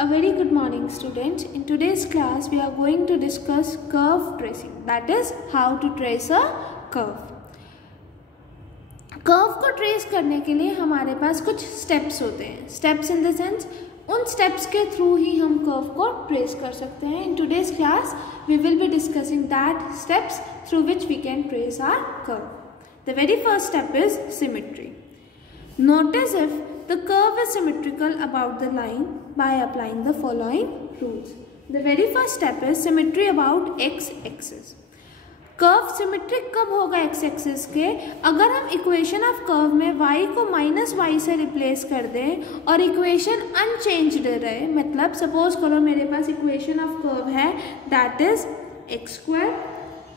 A very good morning, students. In today's class, we are going to discuss curve tracing. That is, how to trace a curve. Curve को trace करने के लिए हमारे पास कुछ steps होते हैं. स्टेप्स इन द सेंस उन स्टेप्स के थ्रू ही हम कर्व को ट्रेस कर सकते हैं. In today's class we will be discussing that steps through which we can trace our curve. The very first step is symmetry. Notice if the curve is symmetrical about the line by applying the following rules. The very first step is symmetry about x-axis. Curve symmetric कब होगा x axis के? अगर हम equation of curve में y को -y से replace कर दें और इक्वेशन अनचेंज्ड रहे. मतलब सपोज करो मेरे पास इक्वेशन ऑफ कर्व है that is x²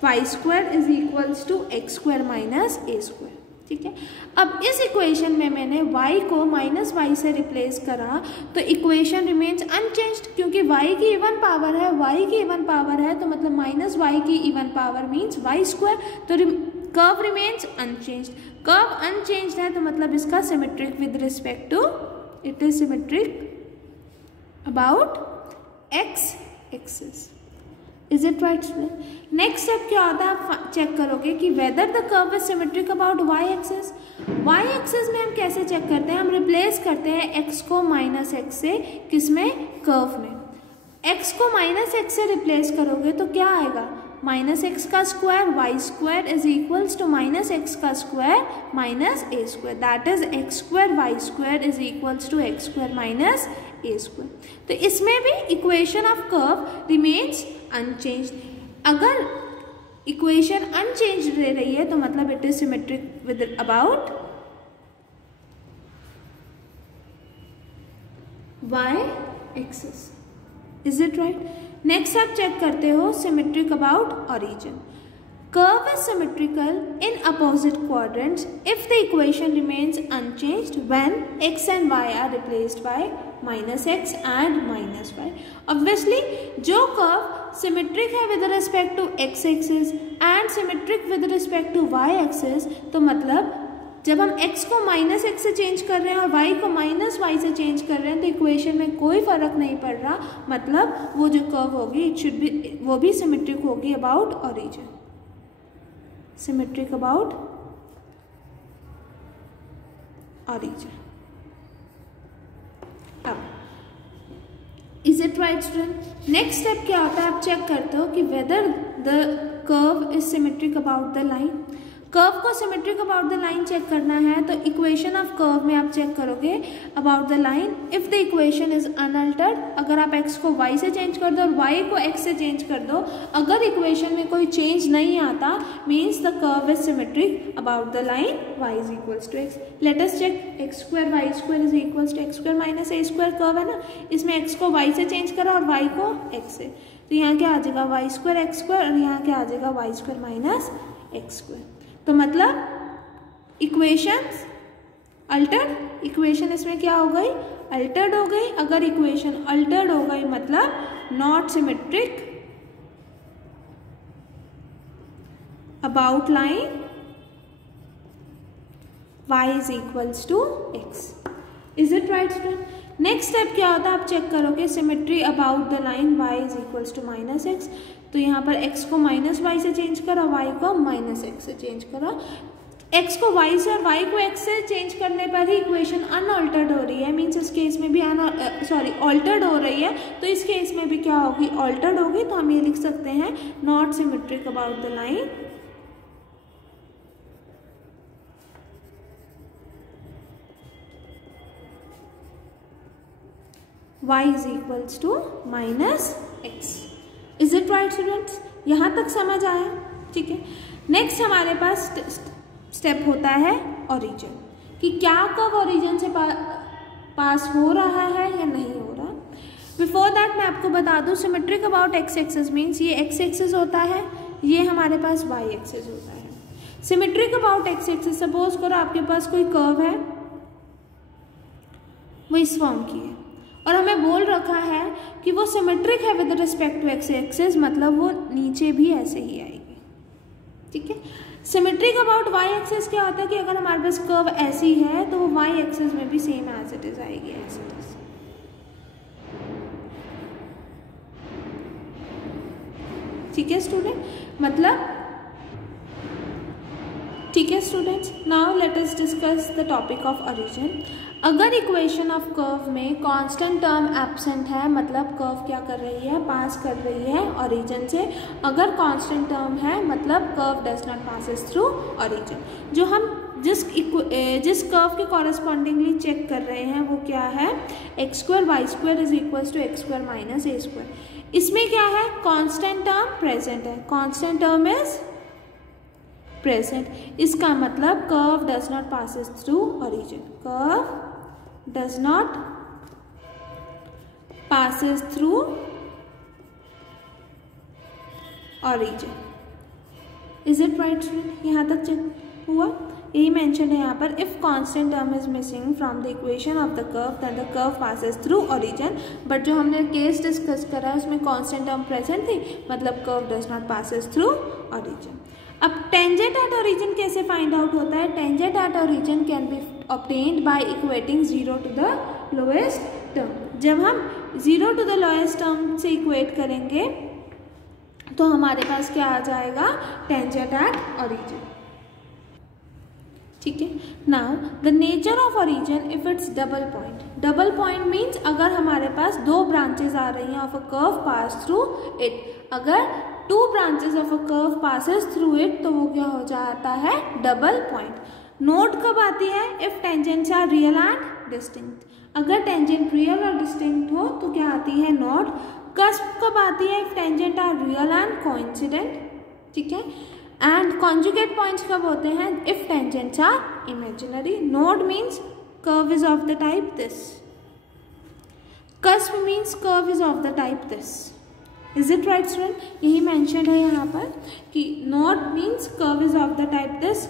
y² is equals to x² minus a². ठीक है. अब इस इक्वेशन में मैंने y को -y से रिप्लेस करा तो इक्वेशन रिमेन्स अनचेंज्ड क्योंकि y की इवन पावर है. y की इवन पावर है तो मतलब -y की इवन पावर मीन्स y². तो curve remains unchanged. Curve unchanged है तो मतलब इसका symmetric with respect to it is symmetric about x axis. Is it right student? Next step क्या होता है? आप चेक करोगे कि whether the curve is symmetric about y axis. y axis में हम कैसे चेक करते हैं? हम रिप्लेस करते हैं x को -x से. किसमें? कर्व में. x को -x से रिप्लेस करोगे तो क्या आएगा? -x का square y² is equals to -x का square minus a². That is x² y² is equals to x² minus a². तो इसमें भी equation of curve remains unchanged. अगर इक्वेशन अनचेंज्ड रह रही है तो मतलब it is symmetric with about y axis. Is it right? Next आप चेक करते हो symmetric about origin. Curve is symmetrical in opposite quadrants if the equation remains unchanged when x and y are replaced by -x and -y. Obviously, जो curve symmetric है with respect to x axis and symmetric with respect to y axis, तो मतलब जब हम x को -x से change कर रहे हैं और y को -y से चेंज कर रहे हैं तो इक्वेशन में कोई फर्क नहीं पड़ रहा. मतलब वो जो कर्व होगी इट शुड बी वो भी सिमेट्रिक होगी about origin. Symmetric about origin. अब is it right student? Next step क्या होता है? आप चेक करते हो कि whether the curve is symmetric about the line. Curve को symmetric about the line check करना है तो इक्वेशन ऑफ कर्व में आप चेक करोगे about the line. If the equation is unaltered, अगर आप x को y से चेंज कर दो और y को x से चेंज कर दो, अगर इक्वेशन में कोई चेंज नहीं आता means the curve is symmetric about the line y is equals to x. Let us check x² y² is equals to x² minus a² curve है ना. इसमें x को y से चेंज करा और y को x से, तो यहाँ क्या आ जाएगा? y² x² और यहाँ क्या आ जाएगा? y² minus x². तो मतलब इक्वेशन अल्टर्ड. इक्वेशन इसमें क्या हो गई? अल्टर्ड हो गई. अगर इक्वेशन अल्टर्ड हो गई मतलब not symmetric about line y is equals to x. Is it right student? Next step क्या होता है? आप चेक करोगे symmetry about the line y is equals to -x. तो यहाँ पर x को -y से चेंज करा, y को -x से चेंज करा. x को y से और y को x से चेंज करने पर ही इक्वेशन अनऑल्टर्ड हो रही है. मीन्स इस केस में भी ऑल्टर्ड हो रही है. तो इस केस में भी क्या होगी? ऑल्टर्ड होगी. तो हम ये लिख सकते हैं not symmetric about the line y is equals to -x. Is it right students? यहाँ तक समझ आया? ठीक है. नेक्स्ट हमारे पास स्टेप होता है ओरिजिन, कि क्या कर्व ओरिजिन से पास हो रहा है या नहीं हो रहा. बिफोर दैट मैं आपको बता दूं symmetric about x axis means ये x एक्सिस होता है, ये हमारे पास y एक्सिस होता है. Symmetric about x axis, suppose करो आपके पास कोई कर्व है वो इस फॉर्म की है और हमें बोल रखा है कि वो सिमेट्रिक है with respect to x axis, मतलब वो नीचे भी ऐसे ही आएगी. ठीक है. सिमेट्रिक अबाउट y एक्सिस क्या होता है कि अगर हमारे पास कर्व ऐसी है तो वो y एक्सिस में भी सेम एज इट इज आएगी. ऐसे ठीक है स्टूडेंट, मतलब ठीक है students. Now let us discuss the topic of origin. अगर इक्वेशन ऑफ कर्व में कांस्टेंट टर्म एब्सेंट है, मतलब कर्व क्या कर रही है, पास कर रही है ओरिजिन से। अगर कांस्टेंट टर्म है मतलब curve does not passes through origin. जो हम जिस कर्व के कॉरेस्पॉन्डिंगली चेक कर रहे हैं वो क्या है, x² y² is equal to x² minus a²। इसमें क्या है, कांस्टेंट टर्म प्रेजेंट है, कांस्टेंट टर्म इज प्रेजेंट। इसका मतलब curve does not passes through origin, curve does not passes through origin. Is it right student? यहाँ तक चेक हुआ, यही मेंशन है यहाँ पर। If constant term is missing from the equation of the curve then the curve passes through origin. But जो हमने केस डिस्कस करा है उसमें कांस्टेंट टर्म प्रेजेंट थी, मतलब curve does not passes through origin. अब टेंजेंट एट ओरिजिन कैसे find out होता है? Tangent at origin can be obtained by equating 0 to the lowest term. जब हम 0 टू द लोएस्ट टर्म से इक्वेट करेंगे तो हमारे पास क्या आ जाएगा, टेंजेंट एट ओरिजिन। ठीक है। Now the nature of origin if it's double point. Double point means अगर हमारे पास दो ब्रांचेस आ रही हैं of a curve pass through it, अगर two branches of a curve passes through it तो वो क्या हो जाता है, डबल पॉइंट। नोड कब आती है, if tangents are real and distinct. अगर टेंजेंट रियल और डिस्टिंक्ट हो तो क्या आती है, नोड। कस्प कब आती है, if tangent are real and coincident. ठीक है। एंड कॉन्जुगेट पॉइंट्स कब होते हैं, if tangents are imaginary. Node means curve is of the type this, cusp means curve is of the type this. Is it right student? यही mention है यहाँ पर कि node means curve is of the type this,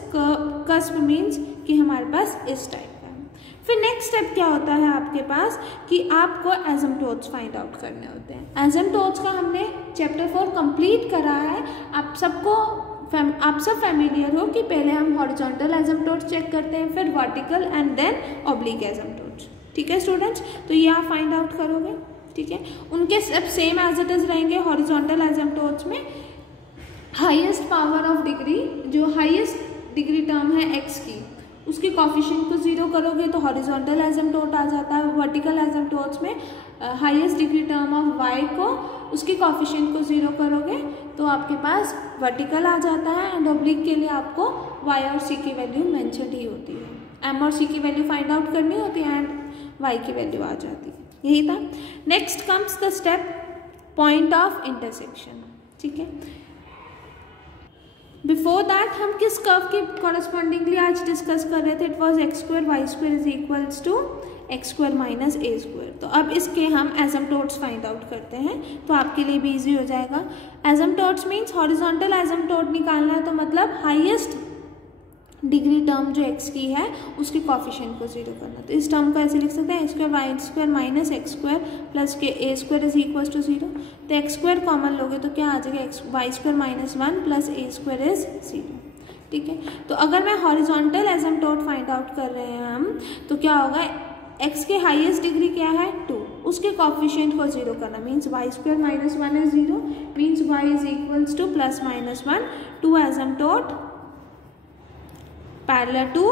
cusp means कि हमारे पास इस type का है। फिर नेक्स्ट स्टेप क्या होता है आपके पास कि आपको एसिम्पटोट्स फाइंड आउट करने होते हैं। एसिम्पटोट्स का हमने चैप्टर 4 कंप्लीट करा है। आप सब फैमिलियर हो कि पहले हम हॉरिजॉन्टल एसिम्पटोट्स चेक करते हैं, फिर वर्टिकल एंड देन ऑब्लिक एसिम्पटोट्स। ठीक है स्टूडेंट्स, तो ये आप फाइंड आउट करोगे। ठीक है, उनके सब सेम एज इट इज रहेंगे। हॉरिजॉन्टल एसिम्पटोट्स में हाईएस्ट पावर ऑफ डिग्री, जो हाईएस्ट डिग्री टर्म है x की, उसके कॉफिशिएंट को 0 करोगे तो हॉरिजॉन्टल एसिम्पटोट आ जाता है। वर्टिकल एसिम्पटोट्स में highest degree term of y को, उसके कॉफिशिएंट को 0 करोगे तो आपके पास वर्टिकल आ जाता है। एंड ऑब्लिक के लिए आपको y और c की वैल्यू मेंशन ही होती है, m और c की वैल्यू फाइंड आउट करनी होती है एंड y की वैल्यू आ जाती है। यही था। Next comes the step point of intersection. ठीक है, बिफोर दैट हम किस कर्व के कॉरेस्पॉन्डिंगली आज डिस्कस कर रहे थे, it was x² y² is equals to x² minus a²। तो अब इसके हम एसिम्पटोट्स फाइंड आउट करते हैं, तो आपके लिए भी इजी हो जाएगा। एसिम्पटोट्स मीन्स हॉरिजॉन्टल एसिम्पटोट निकालना है, तो मतलब हाईएस्ट डिग्री टर्म जो x की है उसके कॉफिशिएंट को 0 करना। तो इस टर्म को ऐसे लिख सकते हैं, x² y² minus x² plus के a² इज इक्वल टू 0। तो x² कॉमन लोगे तो क्या आ जाएगा, y² minus 1 plus a² is 0। ठीक है, तो अगर मैं हॉरिजॉन्टल एसिम्पटोट फाइंड आउट कर रहे हैं हम, तो क्या होगा, x के हाईएस्ट डिग्री क्या है 2, उसके कॉफिशिएंट को 0 करना means y² minus 1 is 0 means y is equals to plus minus 1, 2 asymptote parallel to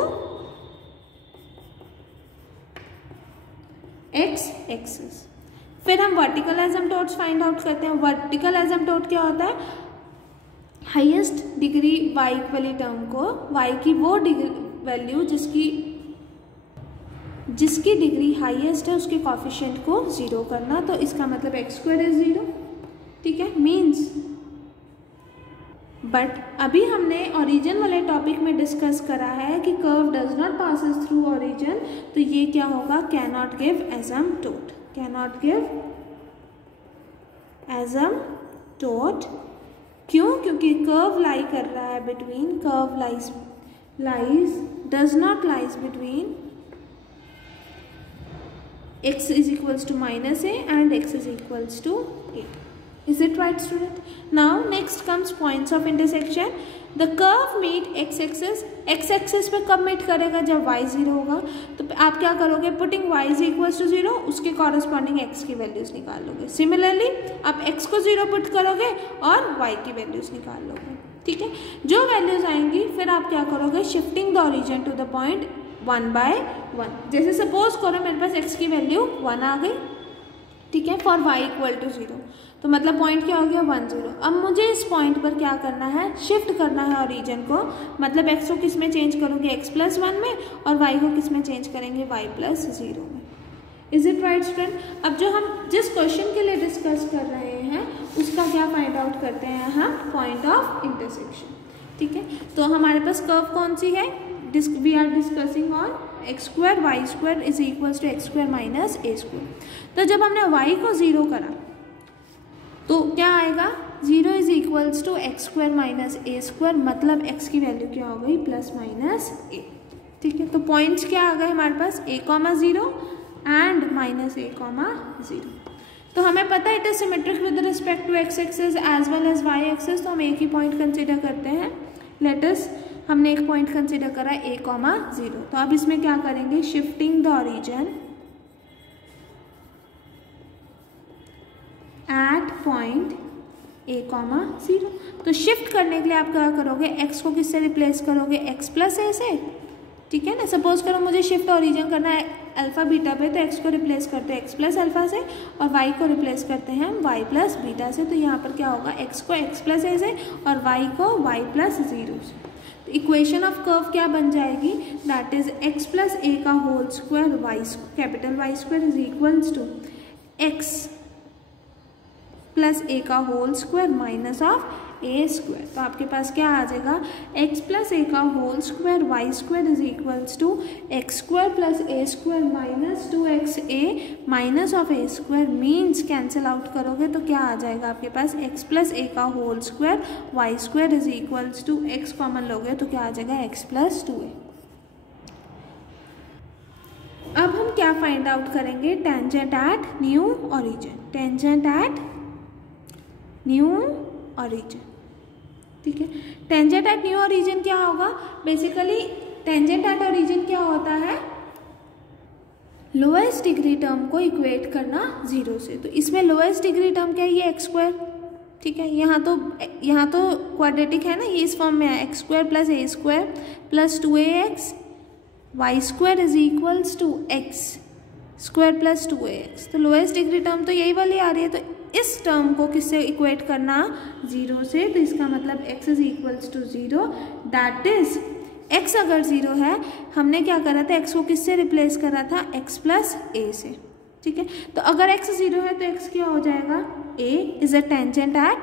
x axis. फिर हम वर्टिकल एसिम्पटोट्स फाइंड आउट करते हैं। वर्टिकल एसिम्पटोट क्या होता है, हाईएस्ट डिग्री y वाली टर्म को, y की वो डिग्री वैल्यू जिसकी डिग्री हाईएस्ट है उसके कॉफिशिएंट को 0 करना। तो इसका मतलब x² इज 0। ठीक है, मीन्स बट अभी हमने ओरिजिन वाले टॉपिक में डिस्कस करा है कि curve does not passes through origin, तो ये क्या होगा, can not give asymptote, can not give asymptote. क्यों? क्योंकि कर्व लाई कर रहा है between, curve lies does not lies between x is equals to minus a and x is equals to a. Is it right student? Now next comes points of intersection. The curve meet x axes पे कब meet करेगा, जब y 0 होगा। तो आप क्या करोगे, putting y is equal to 0, उसके कॉरस्पॉन्डिंग x की वैल्यूज निकाल लोगे। सिमिलरली आप x को 0 पुट करोगे और y की वैल्यूज निकाल लोगे। ठीक है, जो वैल्यूज आएंगी फिर आप क्या करोगे, shifting the origin to the point 1/1। जैसे सपोज करो मेरे पास x की वैल्यू 1 आ गई, ठीक है, फॉर y इक्वल टू 0, तो मतलब पॉइंट क्या हो गया 1 0। अब मुझे इस पॉइंट पर क्या करना है, शिफ्ट करना है ओरिजिन को, मतलब x को किस में चेंज करोगे, x+1 में, और y को किस में चेंज करेंगे, y+0 में। Is it right student. अब जो हम जिस क्वेश्चन के लिए डिस्कस कर रहे हैं उसका क्या फाइंड आउट करते हैं हम, पॉइंट ऑफ इंटरसेक्शन। ठीक है, तो हमारे पास कर्व कौन सी है, we are discussing on x² y² is equals to x² minus a²। तो जब हमने y को 0 करा तो क्या आएगा, 0 is equals to x² minus a², मतलब x की वैल्यू क्या हो गई, +-a। ठीक है, तो पॉइंट्स क्या आ गए हमारे पास, a,0 एंड -a,0। तो हमें पता है it is symmetric with respect to x axis as well as y axis, तो हम एक ही पॉइंट कंसिडर करते हैं। लेट अस, हमने एक पॉइंट कंसिडर करा a,0। तो अब इसमें क्या करेंगे, shifting the origin at point a,0। तो शिफ्ट करने के लिए आप क्या करोगे, x को किससे रिप्लेस करोगे, x+a से। ठीक है ना, सपोज करो मुझे शिफ्ट ओरिजिन करना है अल्फा बीटा पे, तो x को रिप्लेस करते हैं x+α से और y को रिप्लेस करते हैं हम y+β से। तो यहाँ पर क्या होगा, x को x+a से और y को y+0 से। तो इक्वेशन ऑफ कर्व क्या बन जाएगी, दैट इज x+a का whole square capital Y² is equals to x+a का whole square minus of a²। तो आपके पास क्या आ जाएगा, x+a का whole square y² is equals to x² + a² minus 2xa minus of a², means cancel out करोगे तो क्या आ जाएगा आपके पास, x+a का whole square y² is equals to x common लोगे तो क्या आ जाएगा, x+2a। अब हम क्या फाइंड आउट करेंगे, tangent at new origin, tangent at new origin. ठीक है, टेंजेंट एट न्यू ओरिजिन क्या होगा, बेसिकली टेंजेंट एट ओरिजिन क्या होता है, लोएस्ट डिग्री टर्म को इक्वेट करना 0 से। तो इसमें लोएस्ट डिग्री टर्म क्या है, ये x²। ठीक है, यहाँ तो क्वाड्रेटिक है ना, ये इस फॉर्म में है, x² + a² + 2ax y² is equals to x² + 2ax। तो लोएस्ट डिग्री टर्म तो यही वाली आ रही है, तो इस टर्म को किससे इक्वेट करना, 0 से। तो इसका मतलब x is equals to 0, that is x अगर 0 है, हमने क्या करा था, x को किससे रिप्लेस करा था, x+a से। ठीक है, तो अगर x 0 है तो x क्या हो जाएगा, a is a tangent at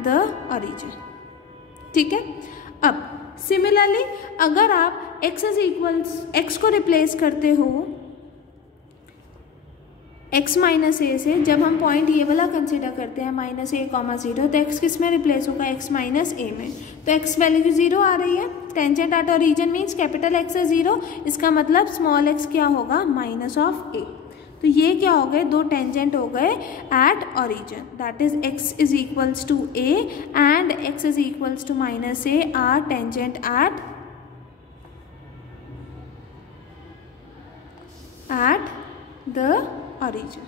the origin. ठीक है, अब सिमिलरली अगर आप x को रिप्लेस करते हो x -a से, जब हम पॉइंट ये वाला कंसिडर करते हैं -a,0, तो x किस में रिप्लेस होगा, x -a में। तो x वैल्यू 0 आ रही है, tangent at origin means capital X है 0, इसका मतलब स्मॉल x क्या होगा, -a। तो ये क्या हो गए, दो टेंजेंट हो गए at origin, that is x is equals to a and x is equals to -a are tangent at the origin.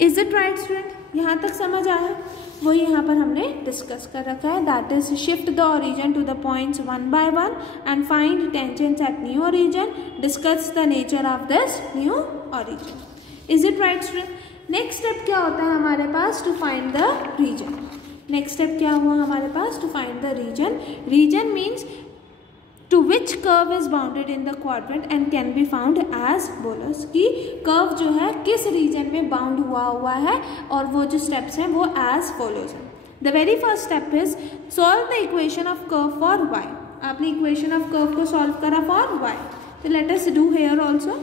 Is it right student, यहाँ तक समझ आया, वही यहाँ पर हमने डिस्कस कर रखा है, that is shift the origin to the points 1 by 1 and find tangents at new origin, discuss the nature of this new origin. Is it right student. Next step क्या होता है हमारे पास, to find the region. Next step क्या हुआ हमारे पास, to find the region. Region means to which curve is bounded in the quadrant and can be found as follows, कि कर्व जो है किस रीजन में बाउंड हुआ है, और वो जो स्टेप्स हैं वो as follows है। The very first step is solve the equation of curve for y। आपने इक्वेशन ऑफ कर्व को सॉल्व करा फॉर y, तो let us do here also,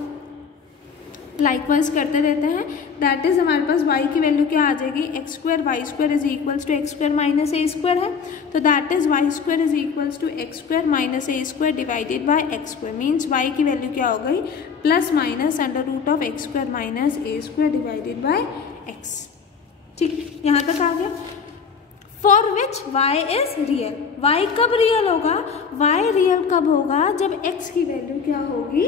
likewise करते रहते हैं। दैट इज हमारे पास y की वैल्यू क्या आ जाएगी, x² y² is equals to x² minus a² है, तो that is y² is equals to x² minus a² divided by x², means y की वैल्यू क्या हो गई, +-√x² minus a² divided bye x। ठीक, यहाँ तक आ गया। For which y is real. y कब रियल होगा? y रियल कब होगा? जब x की वैल्यू क्या होगी?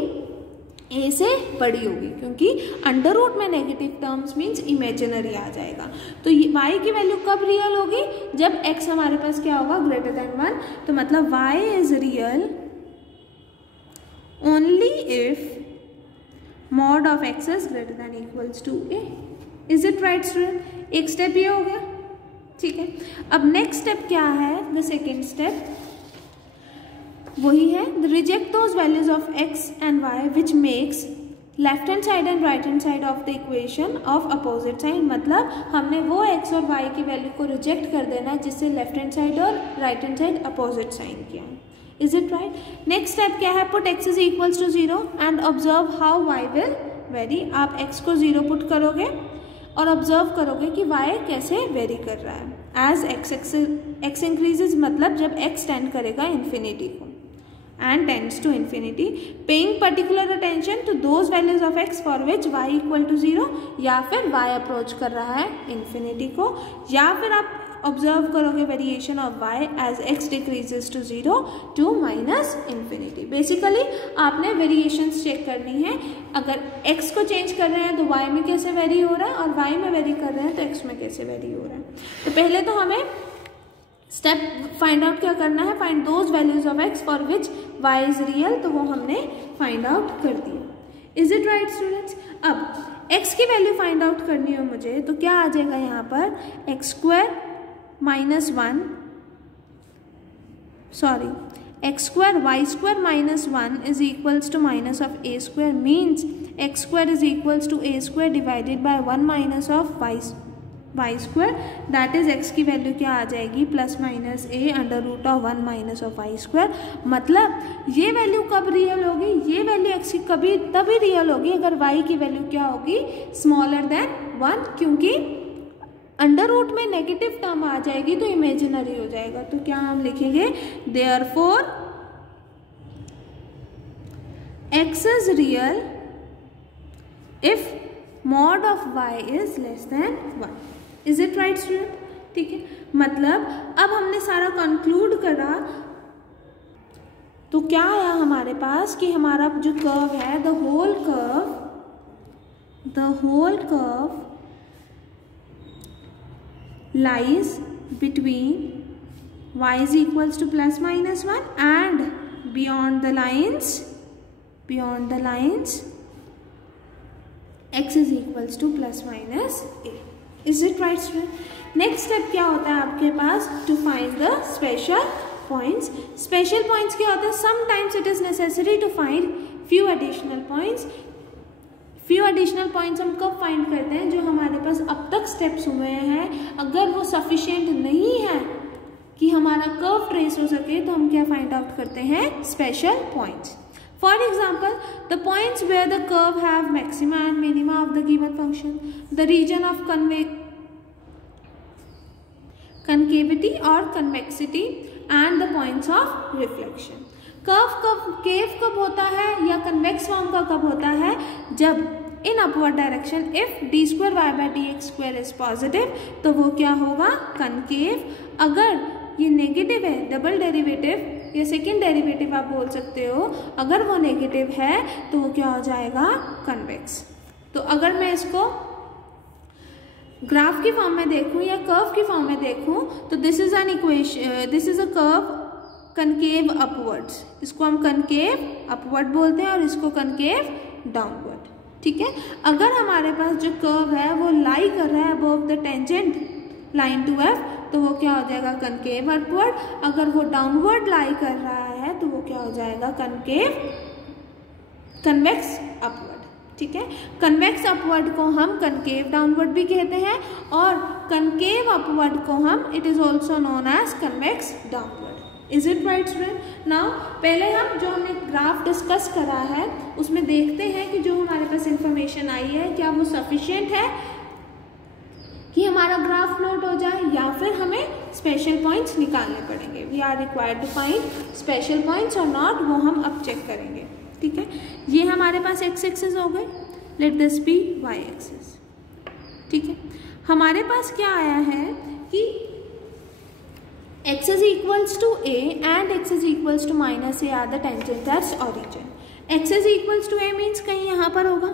a से बड़ी होगी, क्योंकि अंडर रूट में नेगेटिव टर्म्स मीन्स इमेजिनरी आ जाएगा। तो y की वैल्यू कब रियल होगी? जब x हमारे पास क्या होगा? Greater than 1। तो मतलब y is real only if mod of x is greater than equals to a। Is it right student? एक स्टेप ये हो गया, ठीक है। अब नेक्स्ट स्टेप क्या है? द सेकेंड स्टेप वही है, reject those values of x and y which makes left hand side and right hand side of the equation of opposite side. मतलब हमने वो x और y की वैल्यू को रिजेक्ट कर देना है जिससे लेफ्ट हैंड साइड और right hand side opposite sign किया है। Is it right? Next step क्या है? Put x is equals to 0 and observe how y will vary. आप x को 0 पुट करोगे और ऑब्जर्व करोगे कि y कैसे वेरी कर रहा है। एज x इंक्रीजेज, मतलब जब x टेंड करेगा इन्फिनिटी को and tends to infinity, paying particular attention to those values of x for which y equal to 0, या फिर y अप्रोच कर रहा है इन्फिनिटी को, या फिर आप ऑब्जर्व करोगे variation of y as x decreases to 0 to minus infinity। Basically आपने वेरिएशंस चेक करनी है। अगर x को चेंज कर रहे हैं तो y में कैसे वेरी हो रहा है, और y में वेरी कर रहे हैं तो x में कैसे वेरी हो रहा है। तो पहले तो हमें स्टेप फाइंड आउट क्या करना है? Find those values of x for which y is real. तो वो हमने फाइंड आउट कर दिया। Is it right students? अब x की वैल्यू फाइंड आउट करनी हो मुझे, तो क्या आ जाएगा यहाँ पर? x square minus 1, sorry x square y square minus 1 is equals to minus of a square, means x square is equals to a square divided by 1 minus of y square. That is x की value क्या आ जाएगी? Plus minus a under root of 1 minus of y square. मतलब ये value कब real होगी? ये value x की कभी तभी रियल होगी अगर y की वैल्यू क्या होगी? स्मॉलर देन 1, क्योंकि अंडर रूट में नेगेटिव टर्म आ जाएगी तो इमेजिनरी हो जाएगा। तो क्या हम लिखेंगे? Therefore x is real if mod of y is less than 1। Is it right student? ठीक है, मतलब अब हमने सारा कंक्लूड करा तो क्या आया हमारे पास कि हमारा जो कर्व है, the whole curve lies between y is equals to plus minus 1 and beyond the lines x is equals to plus minus a। Is it right student? Next step क्या होता है आपके पास? To find the special points. Special points क्या होता है? Sometimes it is necessary to find few additional points. Few additional points हम कब फाइंड करते हैं? जो हमारे पास अब तक स्टेप्स हुए हैं, अगर वो सफिशिएंट नहीं है कि हमारा कर्व ट्रेस हो सके, तो हम क्या फाइंड आउट करते हैं? Special points. For example, the points where the curve have maxima and minima of the given function, the region of concavity or convexity, and the points of reflection. केव कब होता है या कन्वेक्स फॉर्म का कब होता है? जब in upward direction if d square y by d x square is positive, तो वो क्या होगा? कनकेव। अगर ये नेगेटिव है, डबल डेरिवेटिव या सेकेंड डेरिवेटिव आप बोल सकते हो, अगर वो नेगेटिव है तो वो क्या हो जाएगा? कन्वेक्स। तो अगर मैं इसको ग्राफ की फॉर्म में देखूं या कर्व की फॉर्म में देखूं, तो this is an equation, this is a curve concave upwards. इसको हम कनकेव अपवर्ड बोलते हैं और इसको कनकेव डाउनवर्ड। ठीक है, अगर हमारे पास जो कर्व है वो लाई कर रहा है above the tangent line to f, तो वो क्या हो जाएगा? Concave upward. अगर वो डाउनवर्ड लाई कर रहा है तो वो क्या हो जाएगा? Convex upward. ठीक है, कन्वेक्स अपवर्ड को हम कनकेव डाउनवर्ड भी कहते हैं और कनकेव अपवर्ड को हम it is also known as convex downward. Is it right student? Now पहले हम जो हमने ग्राफ डिस्कस करा है उसमें देखते हैं कि जो हमारे पास इंफॉर्मेशन आई है क्या वो सफिशिएंट है कि हमारा ग्राफ प्लॉट हो जाए, या फिर हमें स्पेशल पॉइंट्स निकालने पड़ेंगे। We are required to find special points और नॉट, वो हम अब चेक करेंगे। ठीक है, ये हमारे पास एक्स एक्सिस हो गए, let this be y axis. ठीक है, हमारे पास क्या आया है कि x is equals to a and x is equals to minus a are the tangent at origin. x is equals to a means कहीं यहाँ पर होगा,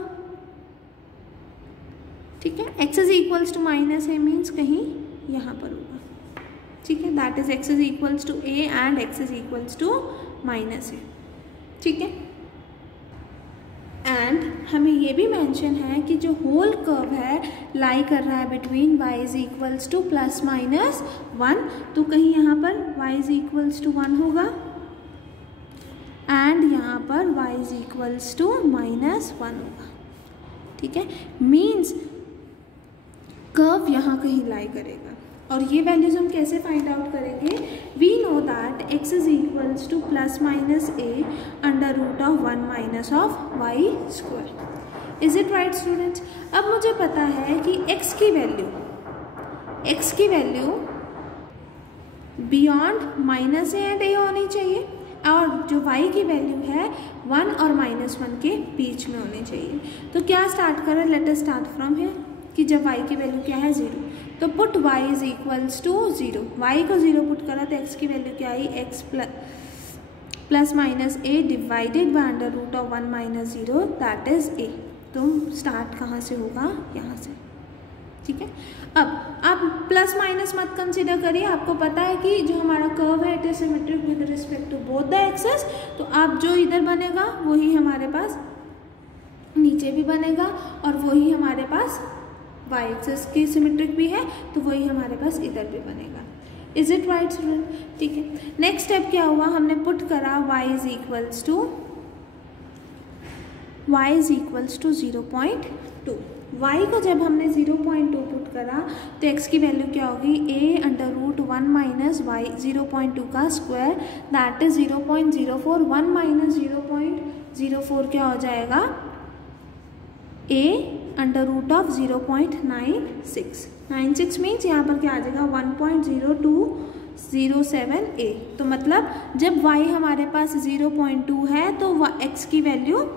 ठीक है. x is equals to minus a means कहीं यहाँ पर होगा, ठीक है. That is x is equals to a and x is equals to minus a, ठीक है. एंड हमें ये भी मेंशन है कि जो होल कर्व है लाई कर रहा है between y is equals to plus minus 1, तो कहीं यहाँ पर y इज इक्वल्स टू 1 होगा एंड यहाँ पर y is equals to minus 1 होगा, ठीक है. मीन्स कर्व यहाँ कहीं लाई करेगा. और ये वैल्यूज हम कैसे फाइंड आउट करेंगे? We know that x is equals to plus minus a under root of 1 minus of y square. Is it right students? अब मुझे पता है कि x की value beyond minus a and a होनी चाहिए और जो y की वैल्यू है 1 और माइनस 1 के बीच में होनी चाहिए. तो क्या स्टार्ट करें? Let us start from here कि जब y की वैल्यू क्या है 0, तो put y is equals to 0. y को 0 पुट करा तो x की वैल्यू क्या आई? x plus minus a divided by under root of 1 minus 0 that is a. तो स्टार्ट कहाँ से होगा? यहाँ से, ठीक है. अब आप प्लस माइनस मत कंसिडर करिए, आपको पता है कि जो हमारा कर्व है it is symmetric with respect to both the axes. तो आप जो इधर बनेगा वही हमारे पास नीचे भी बनेगा और वही हमारे पास y एक्सेस की सिमेट्रिक भी है तो वही हमारे पास इधर भी बनेगा. Is it right student? ठीक है. नेक्स्ट स्टेप क्या हुआ? हमने पुट करा y is equals to 0.2. y को जब हमने 0.2 पुट करा तो x की वैल्यू क्या होगी? a under root 1 minus y 0.2 का स्क्वायर दैट इज 0.04. 1 माइनस 0.04 क्या हो जाएगा? a under root of 0.96. 96 means यहाँ पर क्या आ जाएगा? 1.0207a. तो मतलब जब y हमारे पास 0.2 है तो x की वैल्यू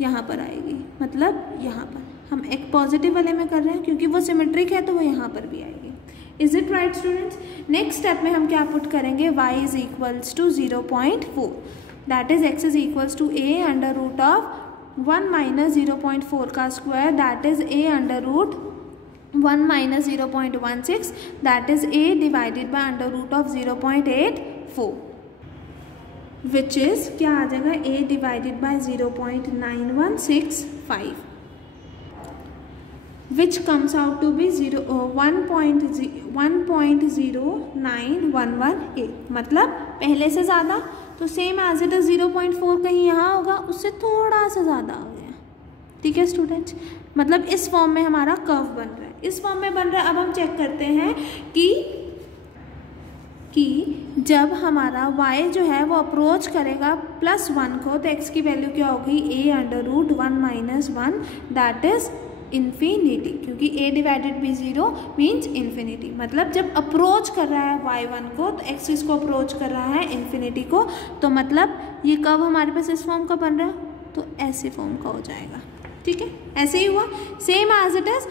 यहाँ पर आएगी, मतलब यहाँ पर. हम एक पॉजिटिव वाले में कर रहे हैं क्योंकि वो सिमेट्रिक है तो वो यहाँ पर भी आएगी. Is it right students? Next step में हम क्या पुट करेंगे? y is equals to 0.4 that is x is equals to a under root of 1 minus 0.4 का square that is a under root 1 minus 0.16 that is a divided by under root of 0.84 which is क्या आ जाएगा? a divided by 0.9165 which comes out to be 1.0911a. मतलब पहले से ज़्यादा, तो same as it is 0.4 कहीं यहाँ होगा, उससे थोड़ा सा ज़्यादा हो गया. ठीक है स्टूडेंट्स, मतलब इस फॉर्म में हमारा कर्व बन रहा है, इस फॉर्म में बन रहा है. अब हम चेक करते हैं कि जब हमारा y जो है वो अप्रोच करेगा +1 को तो x की वैल्यू क्या होगी? a under root 1 minus 1 that is infinity, क्योंकि a divided by 0 means infinity. मतलब जब अप्रोच कर रहा है y1 को तो x इसको अप्रोच कर रहा है इन्फिनिटी को, तो मतलब ये कर्व हमारे पास इस फॉर्म का बन रहा है तो ऐसे फॉर्म का हो जाएगा. ठीक है, ऐसे ही हुआ सेम एज इट इज,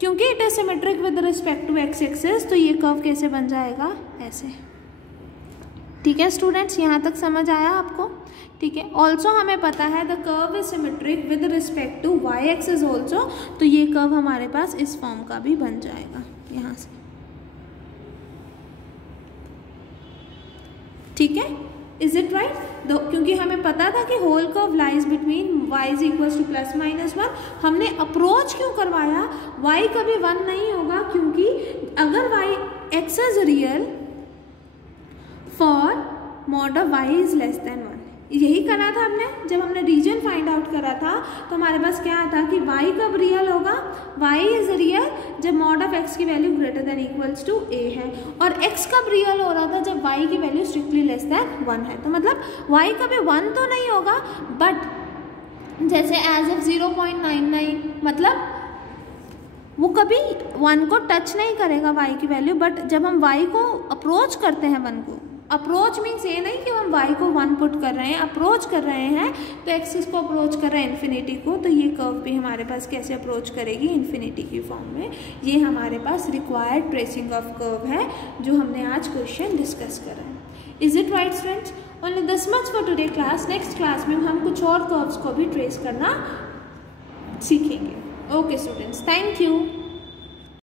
क्योंकि it is symmetric with respect to x axis, तो ये कर्व कैसे बन जाएगा? ऐसे. ठीक है स्टूडेंट्स, यहाँ तक समझ आया आपको? ठीक है. ऑल्सो हमें पता है the curve is symmetric with respect to y axis also, तो ये कर्व हमारे पास इस फॉर्म का भी बन जाएगा यहाँ से. ठीक है, इज इट राइट? क्योंकि हमें पता था कि whole curve lies between y is equals to plus minus 1. हमने अप्रोच क्यों करवाया? y कभी 1 नहीं होगा, क्योंकि अगर y x is real for mod of y is less than 1. यही करा था हमने जब हमने रीजन फाइंड आउट करा था, तो हमारे पास क्या था कि y कब रियल होगा? y इज रियल जब मॉड ऑफ x की value greater than equals to a है, और x कब रियल हो रहा था? जब y की वैल्यू स्ट्रिक्टली लेस देन 1 है. तो मतलब y कभी 1 तो नहीं होगा, बट जैसे एज ऑफ 0.99 मतलब वो कभी 1 को टच नहीं करेगा y की वैल्यू, बट जब हम y को अप्रोच करते हैं 1 को, अप्रोच मीन्स ये नहीं कि हम y को 1 पुट कर रहे हैं, अप्रोच कर रहे हैं तो एक्सिस को अप्रोच कर रहे हैं इन्फिनिटी को, तो ये कर्व भी हमारे पास कैसे अप्रोच करेगी, इन्फिनिटी की फॉर्म में। ये हमारे पास रिक्वायर्ड ट्रेसिंग ऑफ कर्व है जो हमने आज क्वेश्चन डिस्कस करा है। Is it right students? Only this much for today class. Next class में हम कुछ और कर्व्स को भी ट्रेस करना सीखेंगे। Okay students, thank you.